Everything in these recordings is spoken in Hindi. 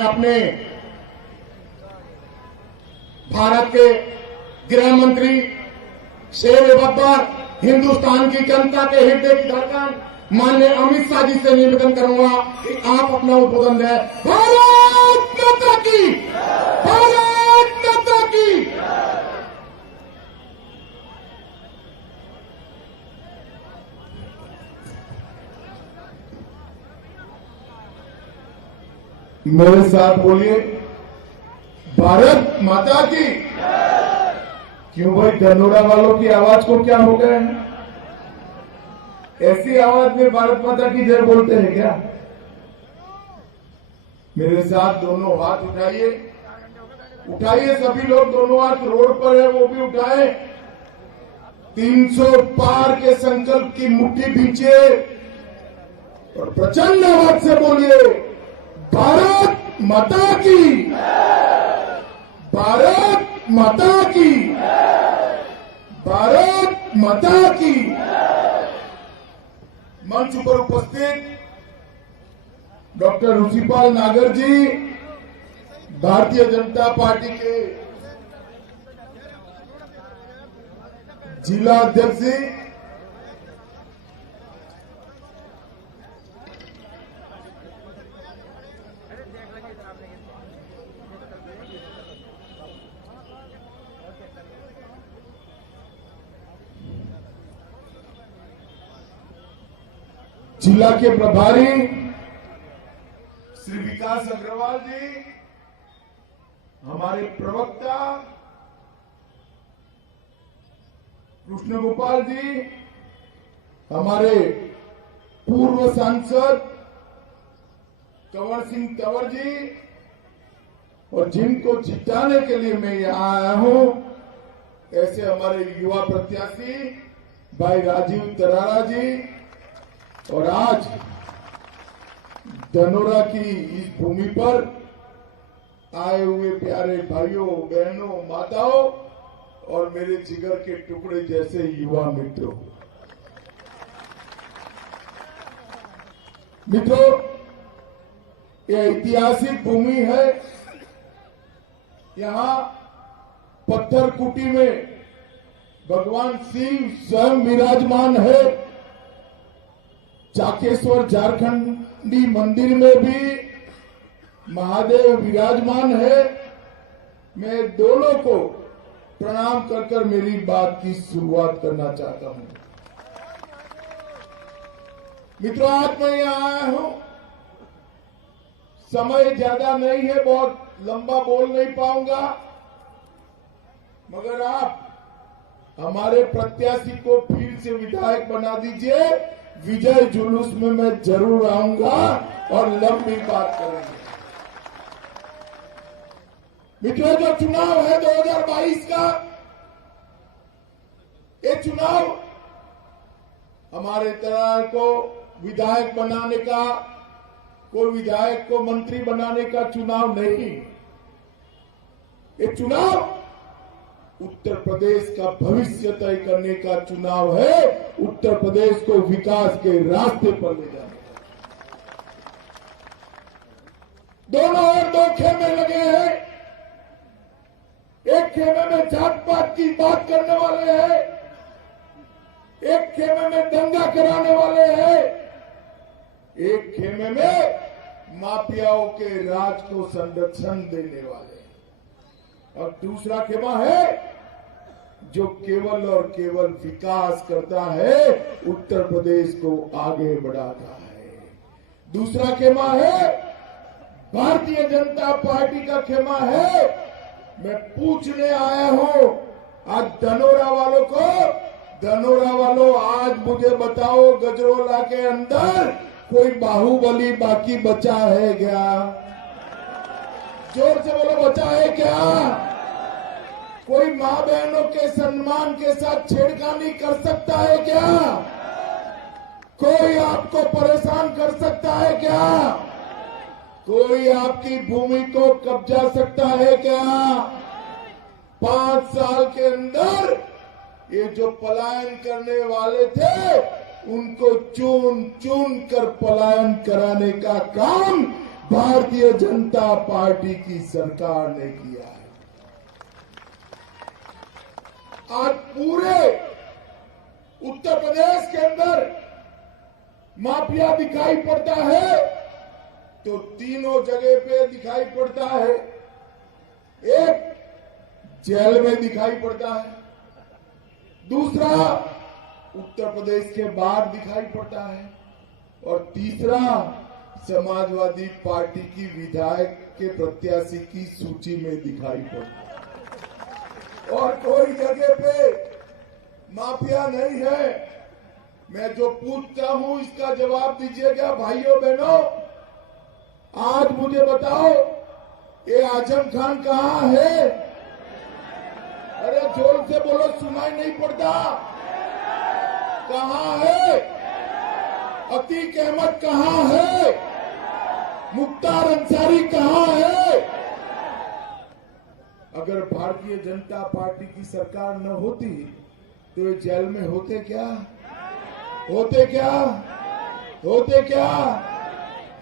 अपने भारत के गृह मंत्री शेर बब्बर, हिंदुस्तान की जनता के हृदय की धड़कन माननीय अमित शाह जी से निवेदन करूंगा कि आप अपना उद्बोधन दें। भारत माता की, भारत माता की। मेरे साथ बोलिए, भारत माता की। क्यों भाई, धनोरा वालों की आवाज को क्या हो गया है? ऐसी आवाज में भारत माता की जय बोलते हैं क्या? मेरे साथ दोनों हाथ उठाइए, उठाइए सभी लोग, दोनों हाथ रोड पर है वो भी उठाए। 300 पार के संकल्प की मुट्ठी पीछे और प्रचंड आवाज से बोलिए, भारत माता की, भारत माता की, भारत माता की। मंच पर उपस्थित डॉक्टर रुचिपाल नागर जी, भारतीय जनता पार्टी के जिला अध्यक्ष जी, जिला के प्रभारी श्री विकास अग्रवाल जी, हमारे प्रवक्ता कृष्ण गोपाल जी, हमारे पूर्व सांसद कंवर सिंह तंवर जी, और जिनको जिताने के लिए मैं यहां आया हूं, ऐसे हमारे युवा प्रत्याशी भाई राजीव तरारा जी, और आज धनोरा की इस भूमि पर आए हुए प्यारे भाइयों बहनों माताओं और मेरे जिगर के टुकड़े जैसे युवा मित्रों, यह ऐतिहासिक भूमि है। यहां पत्थर कुटी में भगवान शिव स्वयं विराजमान है। चाकेश्वर झारखंडी मंदिर में भी महादेव विराजमान है। मैं दोनों को प्रणाम कर मेरी बात की शुरुआत करना चाहता हूं। मित्रों, आज मैं यहां आया हूं, समय ज्यादा नहीं है, बहुत लंबा बोल नहीं पाऊंगा, मगर आप हमारे प्रत्याशी को फिर से विधायक बना दीजिए। विजय जुलूस में मैं जरूर आऊंगा और लंबी बात करेंगे। मित्रों, जो चुनाव है 2022 का, ये चुनाव हमारे तरह को विधायक बनाने का, कोई विधायक को मंत्री बनाने का चुनाव नहीं। ये चुनाव उत्तर प्रदेश का भविष्य तय करने का चुनाव है। उत्तर प्रदेश को विकास के रास्ते पर ले जाने का। दोनों ओर दो खेमे लगे हैं। एक खेमे में जात पात की बात करने वाले हैं, एक खेमे में दंगा कराने वाले हैं, एक खेमे में माफियाओं के राज को संरक्षण देने वाले, और दूसरा खेमा है जो केवल और केवल विकास करता है, उत्तर प्रदेश को आगे बढ़ाता है। दूसरा खेमा है भारतीय जनता पार्टी का खेमा है। मैं पूछने आया हूं आज धनोरा वालों को, धनोरा वालों आज मुझे बताओ, गजरोला के अंदर कोई बाहुबली बाकी बचा है क्या? जोर से बोलो, बचा है क्या? कोई मां बहनों के सम्मान के साथ छेड़खानी कर सकता है क्या? कोई आपको परेशान कर सकता है क्या? कोई आपकी भूमि को कब्जा सकता है क्या? 5 साल के अंदर ये जो पलायन करने वाले थे, उनको चुन चुन कर पलायन कराने का काम भारतीय जनता पार्टी की सरकार ने किया है। आज पूरे उत्तर प्रदेश के अंदर माफिया दिखाई पड़ता है तो तीनों जगह पे दिखाई पड़ता है। एक जेल में दिखाई पड़ता है, दूसरा उत्तर प्रदेश के बाहर दिखाई पड़ता है और तीसरा समाजवादी पार्टी की विधायक के प्रत्याशी की सूची में दिखाई पड़ता है और कोई जगह पे माफिया नहीं है। मैं जो पूछता हूं इसका जवाब दीजिएगा भाइयों बहनों। आज मुझे बताओ ये आजम खान कहां है? अरे जोर से बोलो, सुनाई नहीं पड़ता। कहां है? अतीक अहमद कहां है? मुख्तार अंसारी कहां है? अगर भारतीय जनता पार्टी की सरकार न होती तो ये जेल में होते क्या? होते क्या? होते क्या?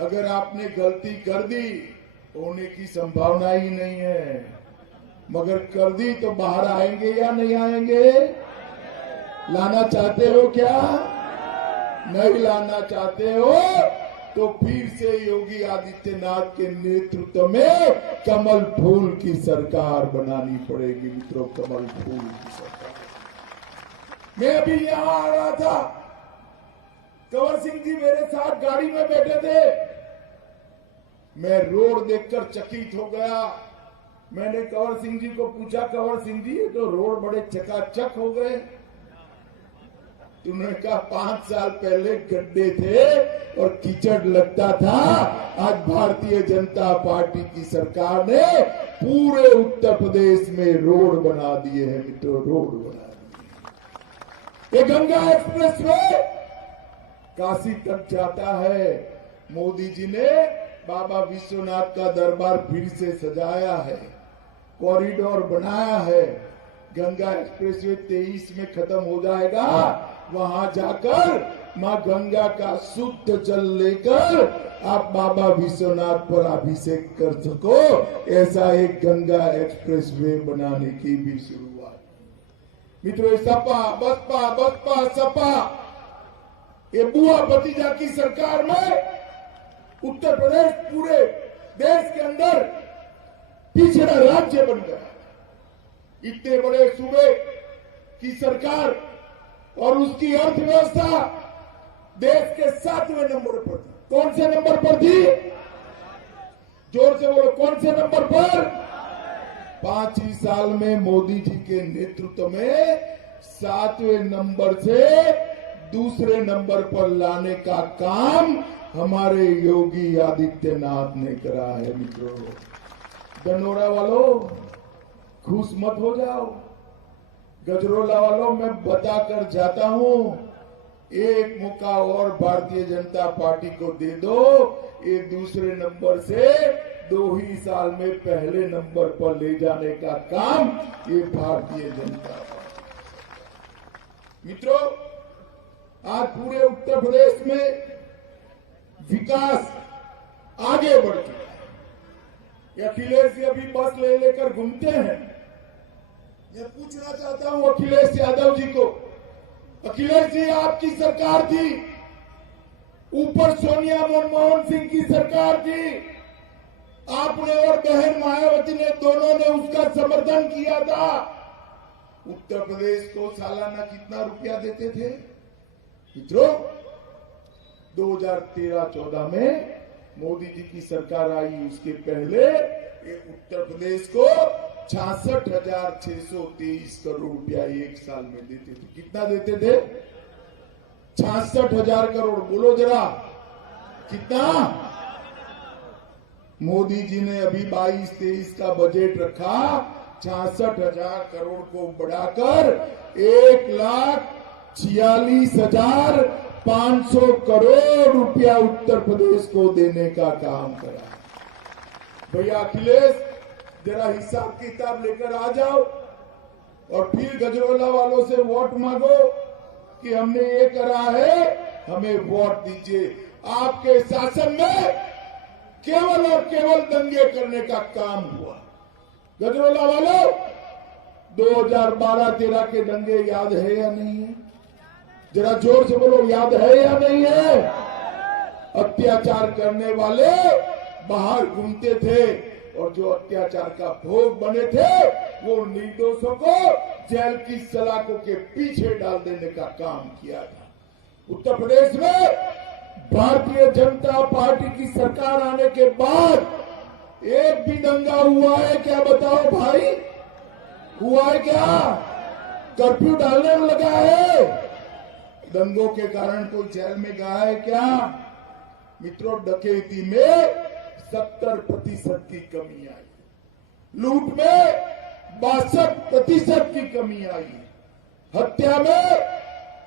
अगर आपने गलती कर दी होने की संभावना ही नहीं है, मगर कर दी तो बाहर आएंगे या नहीं आएंगे? लाना चाहते हो क्या? नहीं लाना चाहते हो तो फिर से योगी आदित्यनाथ के नेतृत्व में कमल फूल की सरकार बनानी पड़ेगी मित्रों, कमल फूल की सरकार। मैं अभी यहां आ रहा था, कंवर सिंह जी मेरे साथ गाड़ी में बैठे थे। मैं रोड देखकर चकित हो गया। मैंने कंवर सिंह जी को पूछा, कंवर सिंह जी ये तो रोड बड़े चकाचक हो गए। तुमने कहा 5 साल पहले गड्ढे थे और कीचड़ लगता था। आज भारतीय जनता पार्टी की सरकार ने पूरे उत्तर प्रदेश में रोड बना दिए हैं मित्रों, रोड बना दिए। ये गंगा एक्सप्रेस वे काशी तक जाता है। मोदी जी ने बाबा विश्वनाथ का दरबार फिर से सजाया है, कॉरिडोर बनाया है। गंगा एक्सप्रेसवे 23 में खत्म हो जाएगा। वहां जाकर मां गंगा का शुद्ध जल लेकर आप बाबा विश्वनाथ पर अभिषेक कर सको, ऐसा एक गंगा एक्सप्रेसवे बनाने की भी शुरुआत। मित्रों, सपा बसपा बसपा सपा ये बुआ भतीजा की सरकार में उत्तर प्रदेश पूरे देश के अंदर पिछड़ा राज्य बन गया। इतने बड़े सूबे की सरकार और उसकी अर्थव्यवस्था देश के 7वें नंबर पर थी। कौन से नंबर पर थी? जोर से बोलो, कौन से नंबर पर? 5 ही साल में मोदी जी के नेतृत्व में 7वें नंबर से दूसरे नंबर पर लाने का काम हमारे योगी आदित्यनाथ ने करा है मित्रों। धनोरा वालों खुश मत हो जाओ, गजरोला वालों मैं बताकर जाता हूं, एक मौका और भारतीय जनता पार्टी को दे दो। ये दूसरे नंबर से 2 ही साल में पहले नंबर पर ले जाने का काम ये भारतीय जनता पार्टी। मित्रों, आज पूरे उत्तर प्रदेश में विकास आगे बढ़ चुका है। अखिलेश जी अभी बस ले लेकर घूमते हैं। मैं पूछना चाहता हूं अखिलेश यादव जी को, अखिलेश जी आपकी सरकार थी, ऊपर सोनिया मनमोहन सिंह की सरकार थी, आपने और बहन मायावती ने दोनों ने उसका समर्थन किया था। उत्तर प्रदेश को सालाना कितना रुपया देते थे मित्रों? 2013-14 में मोदी जी की सरकार आई, उसके पहले उत्तर प्रदेश को 66,623 करोड़ रुपया एक साल में देते थे। कितना देते थे? 66,000 करोड़। बोलो जरा कितना? मोदी जी ने अभी 22-23 का बजट रखा, 66,000 करोड़ को बढ़ाकर 1,46,500 करोड़ रुपया उत्तर प्रदेश को देने का काम करा। भैया अखिलेश जरा हिसाब किताब लेकर आ जाओ और फिर गजरोला वालों से वोट मांगो कि हमने ये करा है, हमें वोट दीजिए। आपके शासन में केवल और केवल दंगे करने का काम हुआ। गजरोला वालों, 2012-13 के दंगे याद है या नहीं है? जरा जोर से बोलो, याद है या नहीं है? अत्याचार करने वाले बाहर घूमते थे और जो अत्याचार का भोग बने थे वो निर्दोषों को जेल की सलाखों के पीछे डाल देने का काम किया था। उत्तर प्रदेश में भारतीय जनता पार्टी की सरकार आने के बाद एक भी दंगा हुआ है क्या? बताओ भाई, हुआ है क्या? कर्फ्यू डालने में लगा है? दंगों के कारण कोई जेल में गया है क्या? मित्रों, डकैती में 70% की कमी आई, लूट में 62% की कमी आई, हत्या में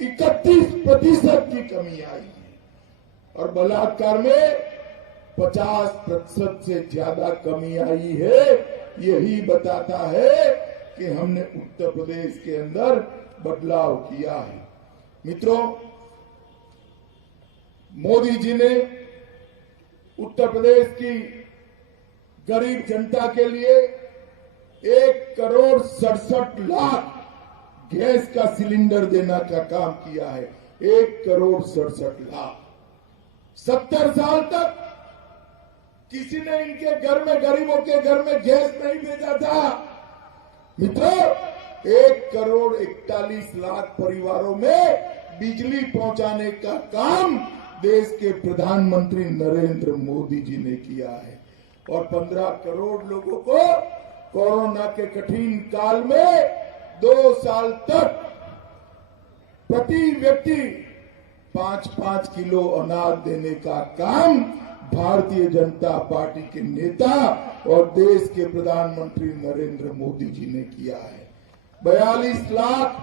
31% की कमी आई और बलात्कार में 50% से ज्यादा कमी आई है। यही बताता है कि हमने उत्तर प्रदेश के अंदर बदलाव किया है। मित्रों, मोदी जी ने उत्तर प्रदेश की गरीब जनता के लिए 1,67,00,000 गैस का सिलेंडर देने का काम किया है। 1,67,00,000। 70 साल तक किसी ने इनके घर में, गरीबों के घर में गैस नहीं भेजा था। मित्रों, 1,41,00,000 परिवारों में बिजली पहुंचाने का काम देश के प्रधानमंत्री नरेंद्र मोदी जी ने किया है और 15 करोड़ लोगों को कोरोना के कठिन काल में 2 साल तक प्रति व्यक्ति 5-5 किलो अनाज देने का काम भारतीय जनता पार्टी के नेता और देश के प्रधानमंत्री नरेंद्र मोदी जी ने किया है। 42 लाख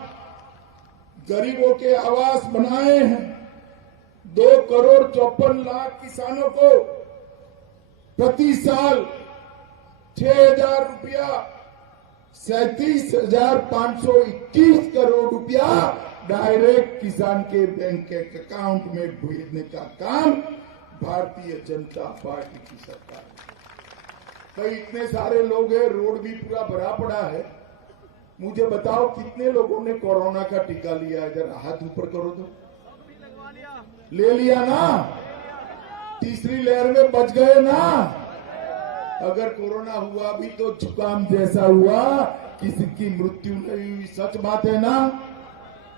गरीबों के आवास बनाए हैं। 2,54,00,000 किसानों को प्रति साल 6,000 रुपया, 37,521 करोड़ रुपया डायरेक्ट किसान के बैंक के अकाउंट में भेजने का काम भारतीय जनता पार्टी की सरकार है। भाई, इतने सारे लोग हैं, रोड भी पूरा भरा पड़ा है। मुझे बताओ कितने लोगों ने कोरोना का टीका लिया है? जरा हाथ ऊपर करो तो। ले लिया ना? तीसरी लहर में बच गए ना? अगर कोरोना हुआ भी तो जुकाम जैसा हुआ, किसी की मृत्यु नहीं हुई। सच बात है ना?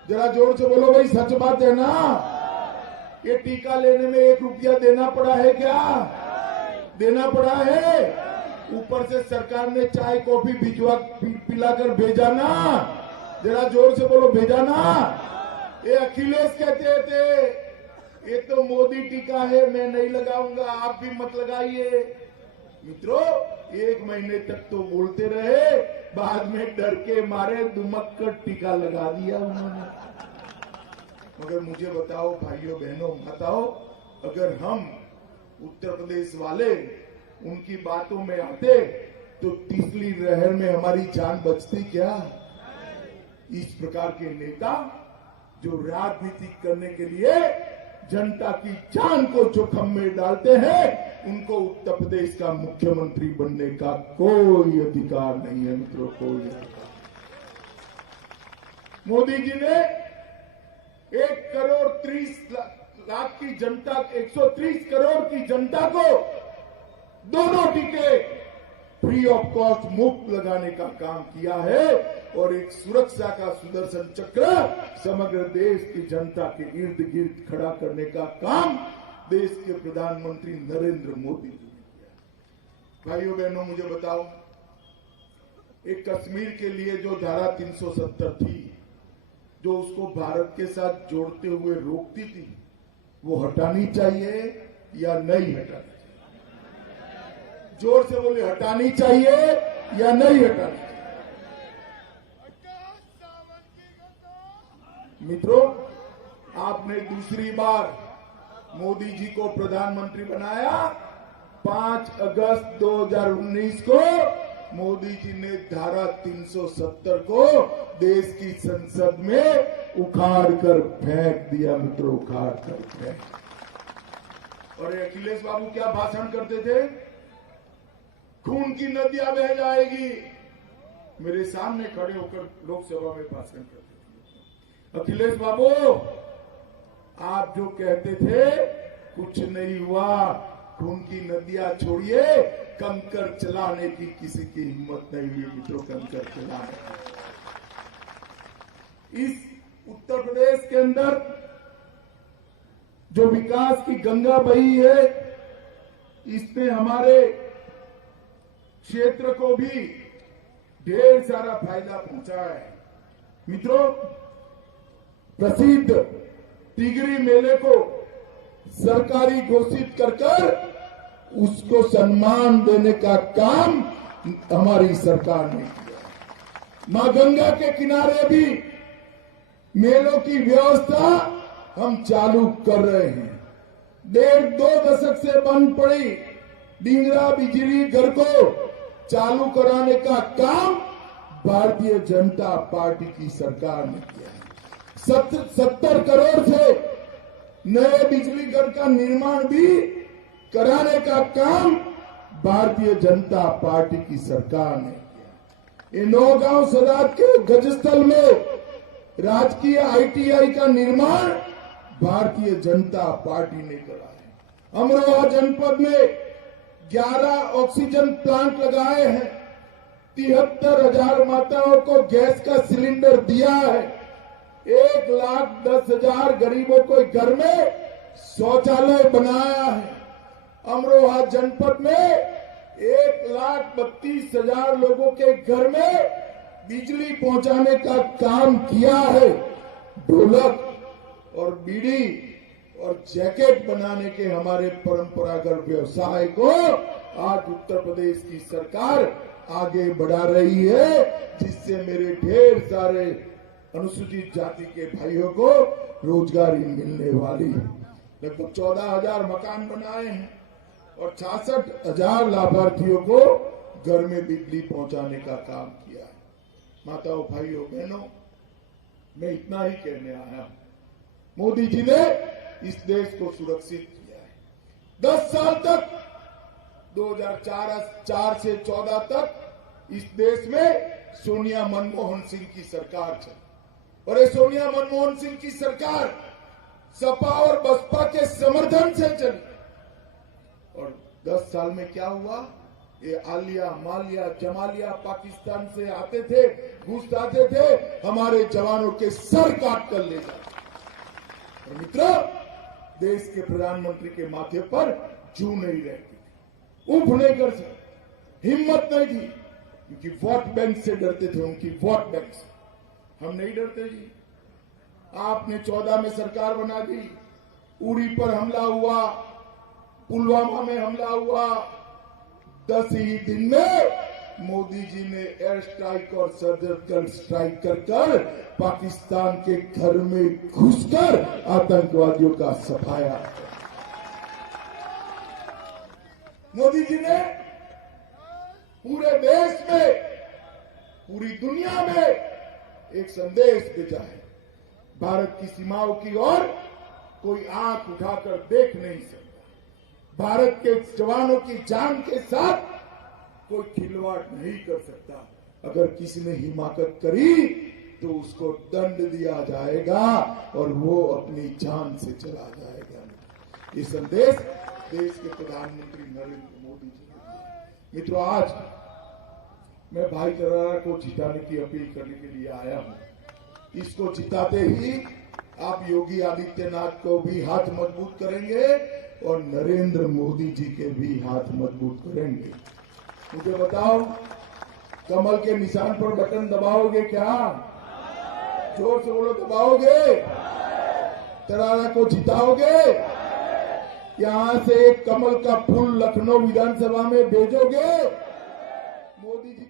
जरा जोर से बोलो भाई, सच बात है ना? ये टीका लेने में 1 रुपया देना पड़ा है क्या? देना पड़ा है? ऊपर से सरकार ने चाय कॉफी भिजवा पिलाकर भेजा ना? जरा जोर से बोलो, भेजा ना? ये अखिलेश कहते थे ये तो मोदी टीका है, मैं नहीं लगाऊंगा, आप भी मत लगाइए। मित्रों, 1 महीने तक तो बोलते रहे, बाद में डर के मारे दुमक कर टीका लगा दिया उन्होंने। मगर मुझे बताओ भाइयों बहनों माताओं, अगर हम उत्तर प्रदेश वाले उनकी बातों में आते तो तीसरी लहर में हमारी जान बचती क्या? इस प्रकार के नेता जो राजनीति करने के लिए जनता की जान को जोखिम में डालते हैं, उनको उत्तर प्रदेश का मुख्यमंत्री बनने का कोई अधिकार नहीं है। मित्रों, कोई अधिकार। मोदी जी ने 1,30,00,000 की जनता, 130 करोड़ की जनता को दोनों टीके फ्री ऑफ कॉस्ट मुफ्त लगाने का काम किया है और एक सुरक्षा का सुदर्शन चक्र समग्र देश की जनता के इर्द गिर्द खड़ा करने का काम देश के प्रधानमंत्री नरेंद्र मोदी जी ने किया। भाइयों बहनों, मुझे बताओ, एक कश्मीर के लिए जो धारा 370 थी, जो उसको भारत के साथ जोड़ते हुए रोकती थी, वो हटानी चाहिए या नहीं हटानी चाहिए? जोर से बोले, हटानी चाहिए या नहीं हटानी चाहिए? मित्रों, आपने दूसरी बार मोदी जी को प्रधानमंत्री बनाया। 5 अगस्त 2019 को मोदी जी ने धारा 370 को देश की संसद में उखाड़ कर फेंक दिया। मित्रों, उखाड़ कर फेंक। और अखिलेश बाबू क्या भाषण करते थे? खून की नदियां बह जाएगी। मेरे सामने खड़े होकर लोकसभा में भाषण करते थे। अखिलेश बाबू, आप जो कहते थे कुछ नहीं हुआ, खून की नदियां छोड़िए, कंकर चलाने की किसी की हिम्मत नहीं हुई मित्रों, कंकर चलाने की। इस उत्तर प्रदेश के अंदर जो विकास की गंगा बही है, इसने हमारे क्षेत्र को भी ढेर सारा फायदा पहुंचा है। मित्रों, प्रसिद्ध टिगरी मेले को सरकारी घोषित कर उसको सम्मान देने का काम हमारी सरकार ने किया। मां गंगा के किनारे भी मेलों की व्यवस्था हम चालू कर रहे हैं। 1.5-2 दशक से बंद पड़ी डींगरा बिजली घर को चालू कराने का काम भारतीय जनता पार्टी की सरकार ने किया है। 70 करोड़ से नए बिजली घर का निर्माण भी कराने का काम भारतीय जनता पार्टी की सरकार ने किया। ये नौगांव सदात के गजस्थल में राजकीय ITI का निर्माण भारतीय जनता पार्टी ने करा है। अमरोहा जनपद में 11 ऑक्सीजन प्लांट लगाए हैं। 73,000 माताओं को गैस का सिलेंडर दिया है। 1,10,000 गरीबों को घर में शौचालय बनाया है। अमरोहा जनपद में 1,32,000 लोगों के घर में बिजली पहुंचाने का काम किया है। ढोलक और बीड़ी और जैकेट बनाने के हमारे परंपरागत व्यवसाय को आज उत्तर प्रदेश की सरकार आगे बढ़ा रही है, जिससे मेरे ढेर सारे अनुसूचित जाति के भाइयों को रोजगारी मिलने वाली है। लगभग 14,000 मकान बनाए हैं और 66,000 लाभार्थियों को घर में बिजली पहुंचाने का काम किया है। माताओं, भाइयों, बहनों, मैं इतना ही कहने आया हूं। मोदी जी ने इस देश को सुरक्षित किया है। 10 साल तक 2004 से 14 तक इस देश में सोनिया मनमोहन सिंह की सरकार चली और ये सोनिया मनमोहन सिंह की सरकार सपा और बसपा के समर्थन से चली। और 10 साल में क्या हुआ? ये आलिया, मालिया, जमालिया पाकिस्तान से आते थे, घुस आते थे, हमारे जवानों के सर काट कर ले जाते। और मित्रों, देश के प्रधानमंत्री के माथे पर जू नहीं रहती थी, उफ नहीं कर सकते, हिम्मत नहीं थी, क्योंकि वोट बैंक से डरते थे, उनकी वोट बैंक से। हम नहीं डरते जी। आपने 14 में सरकार बना दी, उरी पर हमला हुआ, पुलवामा में हमला हुआ, 10 ही दिन में मोदी जी ने एयर स्ट्राइक और सर्जिकल स्ट्राइक कर पाकिस्तान के घर में घुसकर आतंकवादियों का सफाया। मोदी जी ने पूरे देश में, पूरी दुनिया में एक संदेश भेजा है। भारत की सीमाओं की ओर कोई आंख उठाकर देख नहीं सकता। भारत के जवानों की जान के साथ कोई खिलवाड़ नहीं कर सकता। अगर किसी ने हिमाकत करी तो उसको दंड दिया जाएगा और वो अपनी जान से चला जाएगा। ये संदेश देश के प्रधानमंत्री नरेंद्र मोदी जी ने दिया। मित्रों, आज मैं भाई करारा को जिताने की अपील करने के लिए आया हूं। इसको जिताते ही आप योगी आदित्यनाथ को भी हाथ मजबूत करेंगे और नरेंद्र मोदी जी के भी हाथ मजबूत करेंगे। मुझे बताओ, कमल के निशान पर बटन दबाओगे क्या? जोर से बोलो, दबाओगे? करारा को जिताओगे? यहां से एक कमल का फूल लखनऊ विधानसभा में भेजोगे? मोदी जी